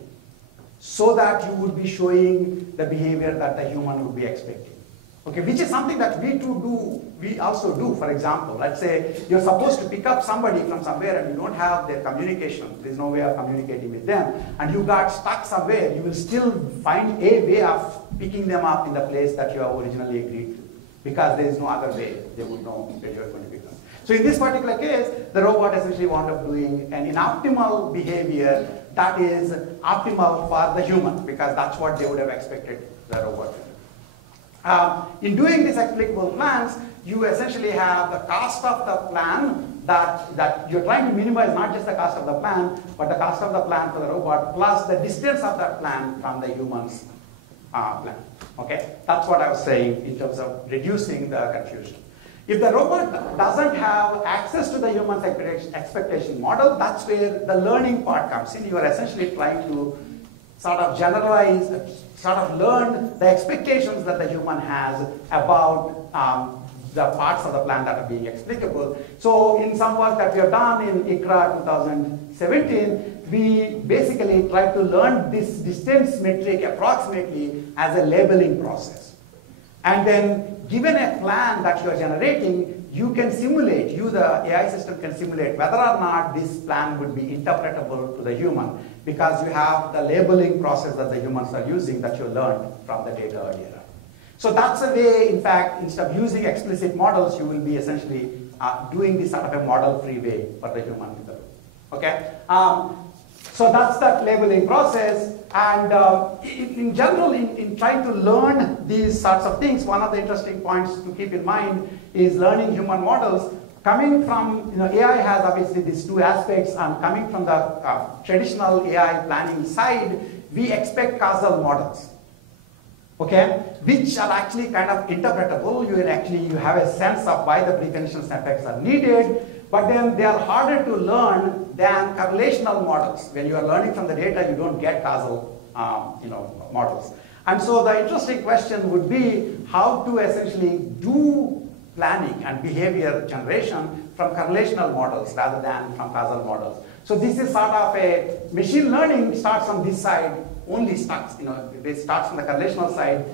so that you would be showing the behavior that the human would be expecting. Okay, which is something that we also do. For example, let's say you're supposed to pick up somebody from somewhere and you don't have their communication, there's no way of communicating with them, and you got stuck somewhere, you will still find a way of picking them up in the place that you have originally agreed to, because there is no other way they would know where you're going to pick them. So in this particular case, the robot essentially wound up doing an inoptimal behavior that is optimal for the human, because that's what they would have expected the robot to do. In doing these explicable plans, you essentially have the cost of the plan that you're trying to minimize, not just the cost of the plan, but the cost of the plan for the robot, plus the distance of that plan from the human's plan. Okay, that's what I was saying in terms of reducing the confusion. If the robot doesn't have access to the human's expectation model, that's where the learning part comes in. You are essentially trying to sort of generalize, sort of learn the expectations that the human has about the parts of the plan that are being explicable. So in some work that we have done in ICRA 2017, we basically try to learn this distance metric approximately as a labeling process. And then, given a plan that you are generating, you can simulate, the AI system can simulate whether or not this plan would be interpretable to the human, because you have the labeling process that the humans are using that you learned from the data earlier. So that's a way, in fact, instead of using explicit models, you will be essentially doing this sort of a model-free way for the human. Okay? So that's that labeling process. And in general, in trying to learn these sorts of things, one of the interesting points to keep in mind is learning human models. Coming from, AI has obviously these two aspects, and coming from the traditional AI planning side, we expect causal models, okay, which are actually kind of interpretable. You have a sense of why the preconditions effects are needed, but then they are harder to learn than correlational models. When you are learning from the data, you don't get causal, models. And so the interesting question would be how to essentially do planning and behavior generation from correlational models rather than from causal models. So this is sort of a machine learning starts on this side, only starts, it starts from the correlational side.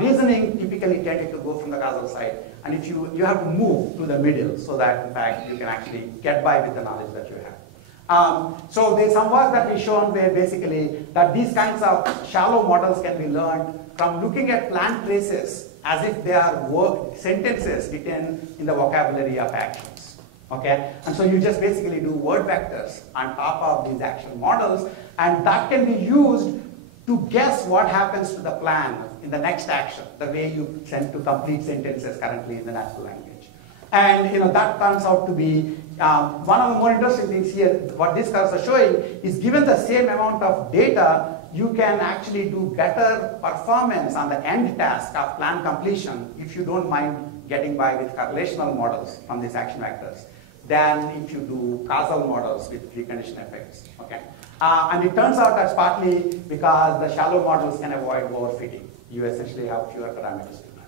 Reasoning typically tended to go from the causal side. And if you have to move to the middle so that in fact you can actually get by with the knowledge that you have. So there's some work that we've shown where basically that these kinds of shallow models can be learned from looking at plant traces as if they are sentences written in the vocabulary of actions, okay? And so you just basically do word vectors on top of these action models, and that can be used to guess what happens to the plan in the next action, the way you tend to complete sentences currently in the natural language. And that turns out to be one of the more interesting things here. What these curves are showing is given the same amount of data, you can actually do better performance on the end task of plan completion if you don't mind getting by with correlational models from these action vectors than if you do causal models with precondition effects, okay? And it turns out that's partly because the shallow models can avoid overfitting. You essentially have fewer parameters to learn.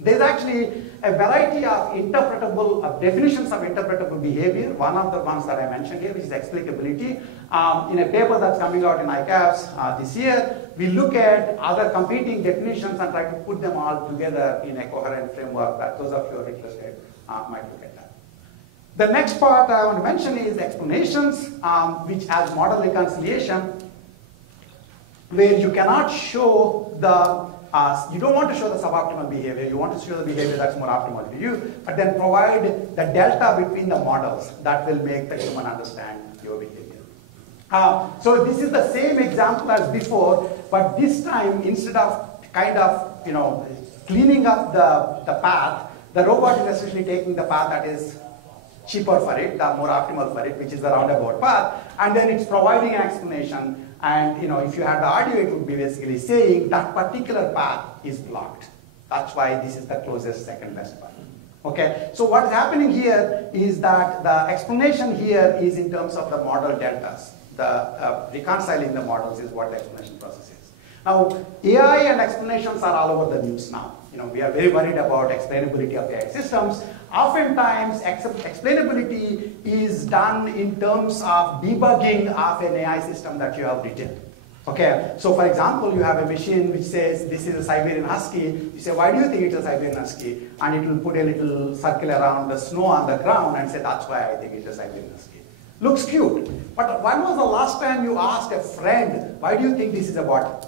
There's actually a variety of definitions of interpretable behavior. One of the ones that I mentioned here, which is explicability. In a paper that's coming out in ICAPS this year, we look at other competing definitions and try to put them all together in a coherent framework that those of you who are interested might look at that. The next part I want to mention is explanations, which has model reconciliation, where you cannot show you don't want to show the suboptimal behavior, you want to show the behavior that's more optimal to you, but then provide the delta between the models that will make the human understand your behavior. So this is the same example as before, but this time instead of kind of cleaning up the path, the robot is essentially taking the path that is cheaper for it, the more optimal for it, which is the roundabout path, and then it's providing an explanation. And if you had the audio, it would be basically saying that particular path is blocked. That's why this is the closest second best path. Okay, so what's happening here is that the explanation here is in terms of the model deltas. The reconciling the models is what the explanation process is. Now, AI and explanations are all over the news now. We are very worried about explainability of AI systems. Oftentimes, explainability is done in terms of debugging of an AI system that you have written. Okay, so for example, you have a machine which says this is a Siberian Husky. You say, why do you think it's a Siberian Husky? And it will put a little circle around the snow on the ground and say, that's why I think it's a Siberian Husky. Looks cute. But when was the last time you asked a friend, why do you think this is a bottle?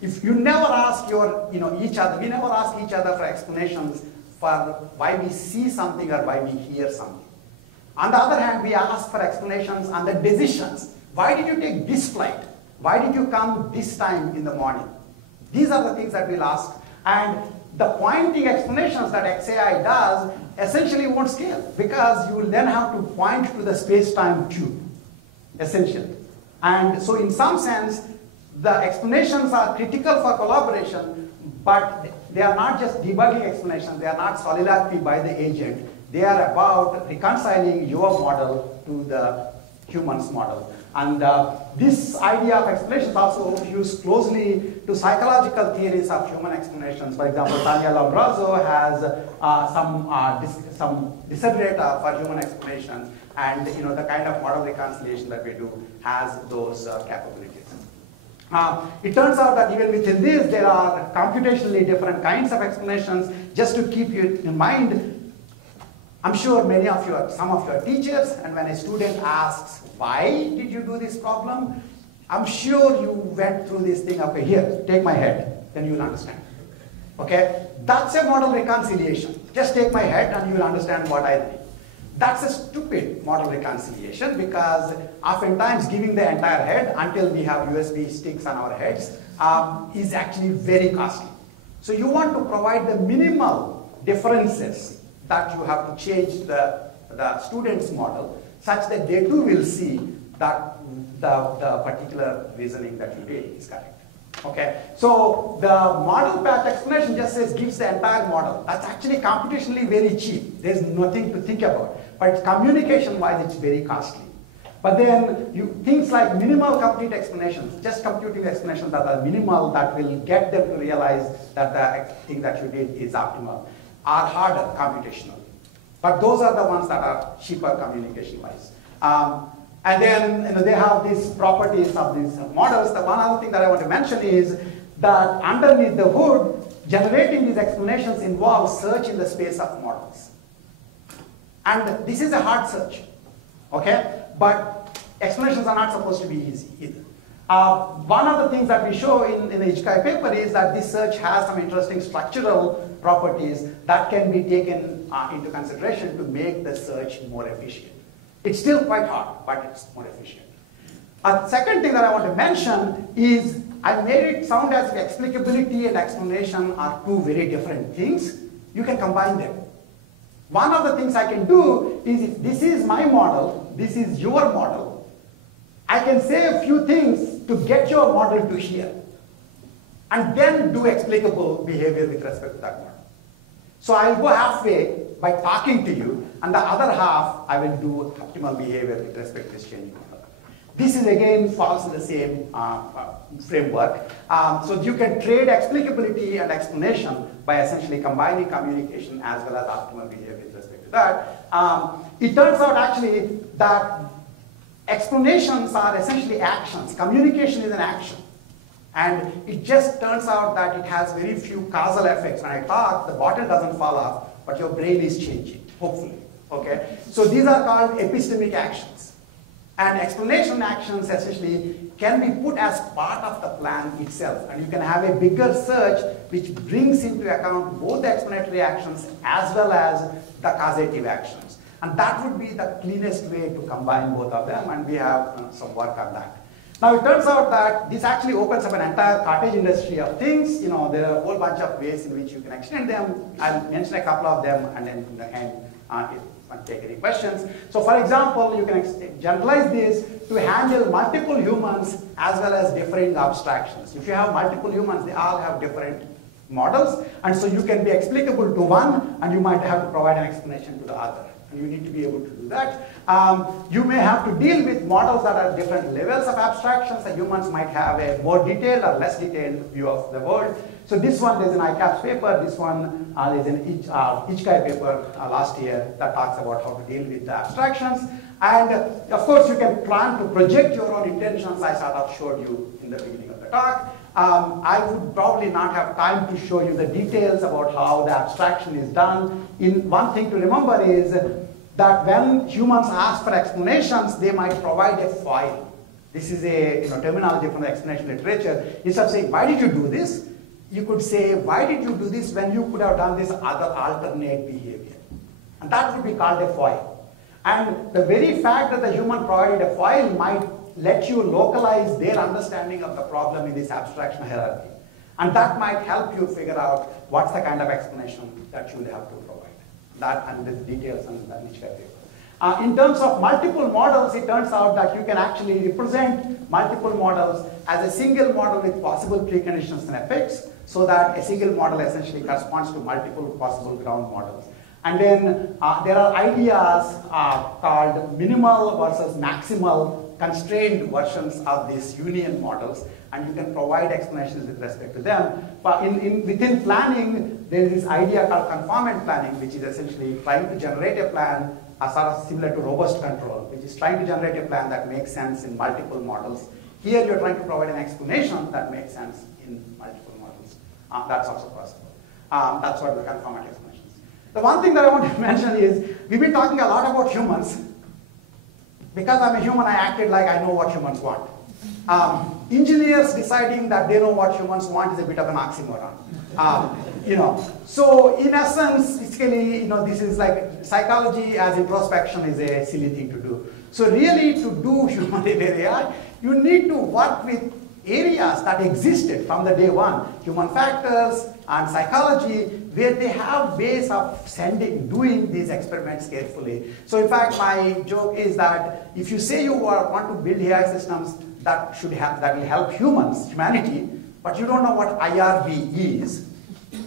If you never ask each other, we never ask each other for explanations for why we see something or why we hear something. On the other hand, we ask for explanations on the decisions. Why did you take this flight? Why did you come this time in the morning? These are the things that we'll ask. And the pointing explanations that XAI does essentially won't scale because you will then have to point to the space-time tube, essentially. And so in some sense, the explanations are critical for collaboration, but they are not just debugging explanations. They are not solidarity by the agent. They are about reconciling your model to the human's model. And this idea of explanations also fused closely to psychological theories of human explanations. For example, Tanya Lombroso has some desiderata for human explanations, and the kind of model reconciliation that we do has those capabilities. It turns out that even within this, there are computationally different kinds of explanations. Just to keep you in mind, I'm sure some of you are teachers, and when a student asks, why did you do this problem? I'm sure you went through this thing, okay, here, take my head, then you'll understand. Okay? That's a model reconciliation. Just take my head and you'll understand what I did. That's a stupid model reconciliation, because oftentimes giving the entire head until we have USB sticks on our heads is actually very costly. So you want to provide the minimal differences that you have to change the student's model such that they too will see that the particular reasoning that you did is correct. Okay, so the model path explanation just says gives the entire model. That's actually computationally very cheap. There's nothing to think about. But communication-wise, it's very costly. But then things like minimal complete explanations, just computing explanations that are minimal, that will get them to realize that the thing that you did is optimal, are harder computationally. But those are the ones that are cheaper communication-wise. And then they have these properties of these models. The one other thing that I want to mention is that underneath the hood, generating these explanations involves search in the space of models. And this is a hard search, okay? But explanations are not supposed to be easy either. One of the things that we show in the HKI paper is that this search has some interesting structural properties that can be taken into consideration to make the search more efficient. It's still quite hard, but it's more efficient. A second thing that I want to mention is I made it sound as if explicability and explanation are two very different things. You can combine them. One of the things I can do is, if this is my model, this is your model, I can say a few things to get your model to here, and then do explicable behavior with respect to that model. So I'll go halfway by talking to you, and the other half I will do optimal behavior with respect to this changing model. This is again falls in the same framework. So you can trade explicability and explanation by essentially combining communication as well as optimal behavior with respect to that. It turns out actually that explanations are essentially actions. Communication is an action. And it just turns out that it has very few causal effects. When I talk, the bottle doesn't fall off, but your brain is changing, hopefully. Okay? So these are called epistemic actions. And explanation actions essentially can be put as part of the plan itself. And you can have a bigger search which brings into account both the explanatory actions as well as the causative actions. And that would be the cleanest way to combine both of them, and we have some work on that. Now it turns out that this actually opens up an entire cottage industry of things. There are a whole bunch of ways in which you can extend them. I'll mention a couple of them, and then in the end, if I take any questions. So for example, you can generalize this to handle multiple humans as well as differing abstractions. If you have multiple humans, they all have different models, and so you can be explicable to one, and you might have to provide an explanation to the other. And you need to be able to do that. You may have to deal with models that are different levels of abstractions. The humans might have a more detailed or less detailed view of the world. So this one, there's an ICAPS paper. This one is an HKI paper last year that talks about how to deal with the abstractions. And of course, you can plan to project your own intentions. I sort of showed you in the beginning of the talk. I would probably not have time to show you the details about how the abstraction is done. One thing to remember is that when humans ask for explanations, they might provide a foil. This is a terminology from the explanation literature. Instead of saying, why did you do this? You could say, why did you do this when you could have done this other alternate behavior? And that would be called a foil. And the very fact that the human provided a foil might let you localize their understanding of the problem in this abstraction hierarchy. And that might help you figure out what's the kind of explanation that you will have to provide. That and the details on the niche paper. In terms of multiple models, it turns out that you can actually represent multiple models as a single model with possible preconditions and effects, so that a single model essentially corresponds to multiple possible ground models. And then there are ideas called minimal versus maximal constrained versions of these union models, and you can provide explanations with respect to them. But within planning, there is this idea called conformant planning, which is essentially trying to generate a plan sort of similar to robust control, which is trying to generate a plan that makes sense in multiple models. Here you're trying to provide an explanation that makes sense in multiple models. That's also possible. That's what the conformant explanations. The one thing that I want to mention is, we've been talking a lot about humans. Because I'm a human, I acted like I know what humans want. Engineers deciding that they know what humans want is a bit of an oxymoron. So in essence, basically, this is like psychology as introspection is a silly thing to do. So really, to do human AI, you need to work with areas that existed from the day one, human factors and psychology, where they have ways of doing these experiments carefully. So in fact, my joke is that if you say you want to build AI systems that will help humanity, but you don't know what IRB is.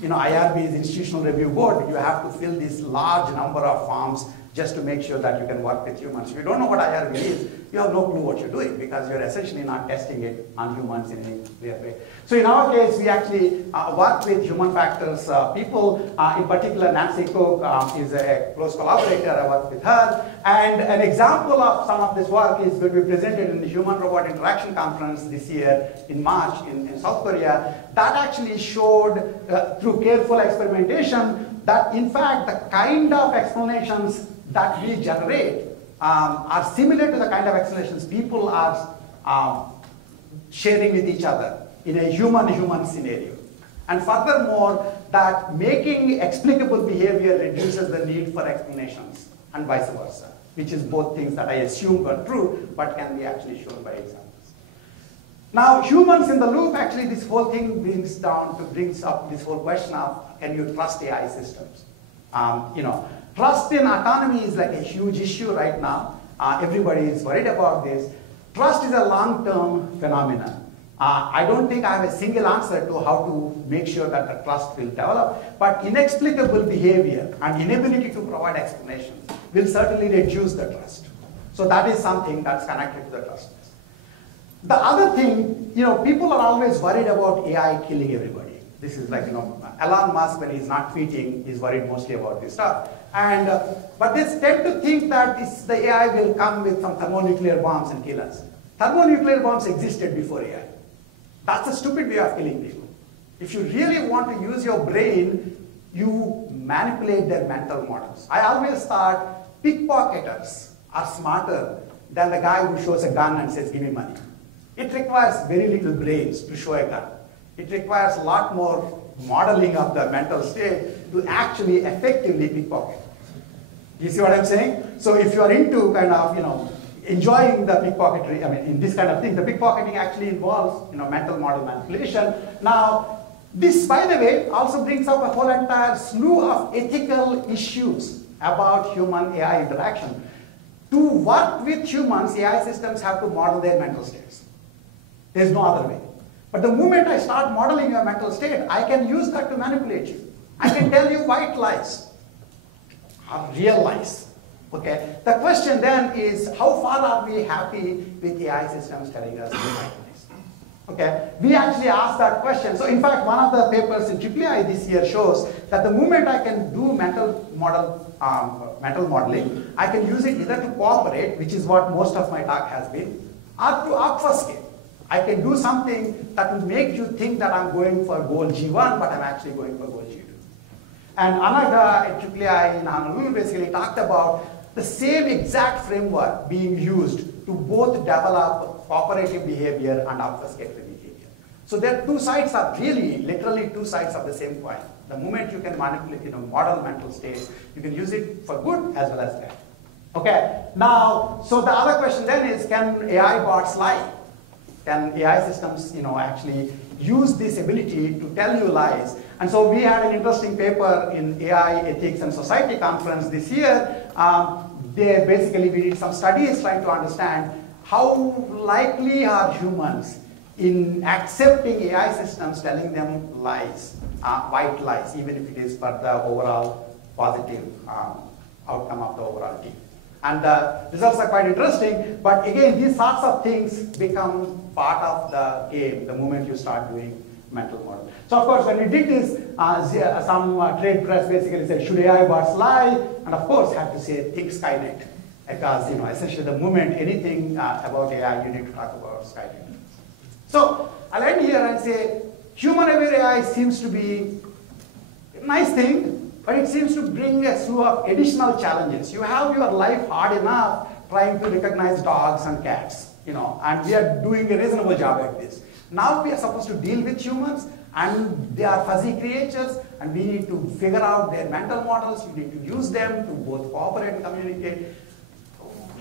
IRB is Institutional Review Board. You have to fill this large number of forms just to make sure that you can work with humans. If you don't know what IRB is, you have no clue what you're doing because you're essentially not testing it on humans in any clear way. So in our case, we actually work with human factors people. In particular, Nancy Cook is a close collaborator. I work with her. And an example of some of this work is going to be presented in the Human-Robot Interaction Conference this year in March in South Korea. That actually showed through careful experimentation that in fact the kind of explanations that we generate are similar to the kind of explanations people are sharing with each other in a human-human scenario. And furthermore, that making explicable behavior reduces the need for explanations and vice versa, which is both things that I assume are true, but can be actually shown by examples. Now, humans in the loop, actually this whole thing brings up this whole question of, can you trust AI systems? Trust in autonomy is like a huge issue right now. Everybody is worried about this. Trust is a long-term phenomenon. I don't think I have a single answer to how to make sure that the trust will develop, but inexplicable behavior and inability to provide explanations will certainly reduce the trust. So that is something that's connected to the trust. The other thing, people are always worried about AI killing everybody. This is like, Elon Musk, when he's not tweeting, is worried mostly about this stuff. But they tend to think that the AI will come with some thermonuclear bombs and kill us. Thermonuclear bombs existed before AI. That's a stupid way of killing people. If you really want to use your brain, you manipulate their mental models. I always thought pickpocketers are smarter than the guy who shows a gun and says, give me money. It requires very little brains to show a gun. It requires a lot more modeling of the mental state to actually effectively pickpocket. You see what I'm saying? So if you're into kind of, enjoying the pickpocketery, in this kind of thing, the pickpocketing actually involves, mental model manipulation. Now, this, by the way, also brings up a whole entire slew of ethical issues about human-AI interaction. To work with humans, AI systems have to model their mental states. There's no other way. But the moment I start modeling your mental state, I can use that to manipulate you. I can tell you white lies, or real lies. Okay. The question then is, how far are we happy with AI systems telling us white lies? Okay. We actually asked that question. So in fact, one of the papers in IIII this year shows that the moment I can do mental modeling, I can use it either to cooperate, which is what most of my talk has been, or to obfuscate. I can do something that will make you think that I'm going for goal G1, but I'm actually going for goal G2. And Anaga at IIII in Honolulu basically talked about the same exact framework being used to both develop cooperative behavior and obfuscatory behavior. So there are two sides of literally two sides of the same coin. The moment you can manipulate, model mental states, you can use it for good as well as bad. Okay. Now, so the other question then is, can AI bots lie? Can AI systems, actually use this ability to tell you lies? And so we had an interesting paper in AI Ethics and Society conference this year. We did some studies trying to understand how likely are humans in accepting AI systems telling them lies, white lies, even if it is for the overall positive outcome of the overall team. And the results are quite interesting, but again, these sorts of things become part of the game the moment you start doing mental model. So of course, when we did this, some trade press basically said, should AI bots lie? And of course, had to say, think Skynet. Because, essentially the moment anything about AI, you need to talk about Skynet. So I'll end here and say, human-aware AI seems to be a nice thing, but it seems to bring a slew of additional challenges. You have your life hard enough trying to recognize dogs and cats, and we are doing a reasonable job at this. Now we are supposed to deal with humans, and they are fuzzy creatures, and we need to figure out their mental models. We need to use them to both cooperate and communicate.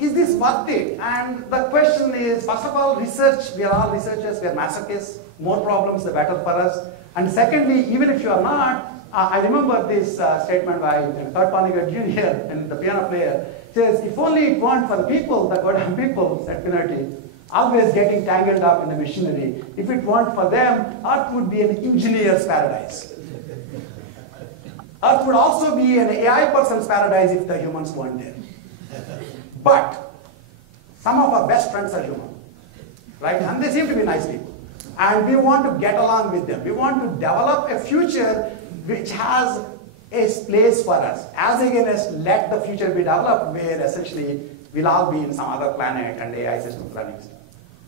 Is this worth it? And the question is, first of all, research. We are all researchers. We are masochists. More problems, the better for us. And secondly, even if you are not, I remember this statement by Kurt Vonnegut Jr. and the piano player. Says, if only it weren't for the people, the goddamn people, said Pinochet, always getting tangled up in the machinery. If it weren't for them, Earth would be an engineer's paradise. Earth would also be an AI person's paradise if the humans weren't there. But some of our best friends are human, right? And they seem to be nice people. And we want to get along with them. We want to develop a future which has a place for us, as against let the future be developed where essentially we'll all be in some other planet and AI systems running stuff.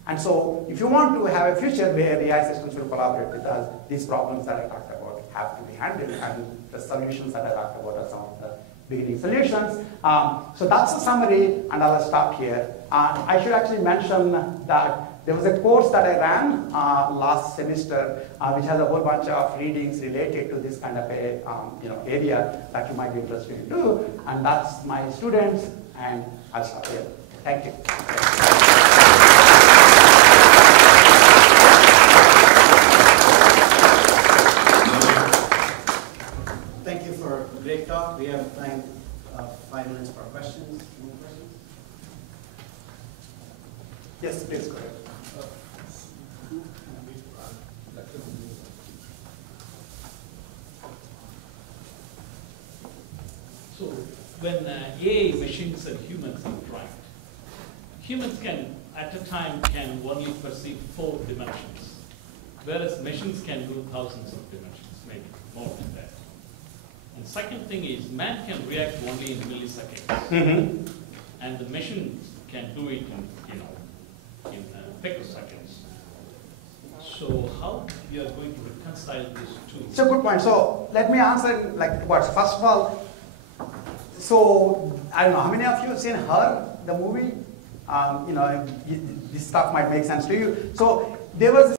And so if you want to have a future where AI systems will collaborate with us, these problems that I talked about have to be handled, and the solutions that I talked about are some of the beginning solutions. So that's the summary, and I'll stop here. I should actually mention that there was a course that I ran last semester, which has a whole bunch of readings related to this kind of a area that you might be interested in do, and that's my students, and I'll stop here. Thank you. Thank you for a great talk. We have time, 5 minutes for questions. Any questions? Yes, please go ahead. So when AI machines and humans interact, humans can, at a time, can only perceive 4 dimensions, whereas machines can do thousands of dimensions, maybe more than that. And second thing is, man can react only in milliseconds, and the machines can do it in picoseconds. So how you are going to reconcile these two? It's a good point. So let me answer it like what. First of all, so I don't know how many of you have seen Her, the movie. This stuff might make sense to you. So there was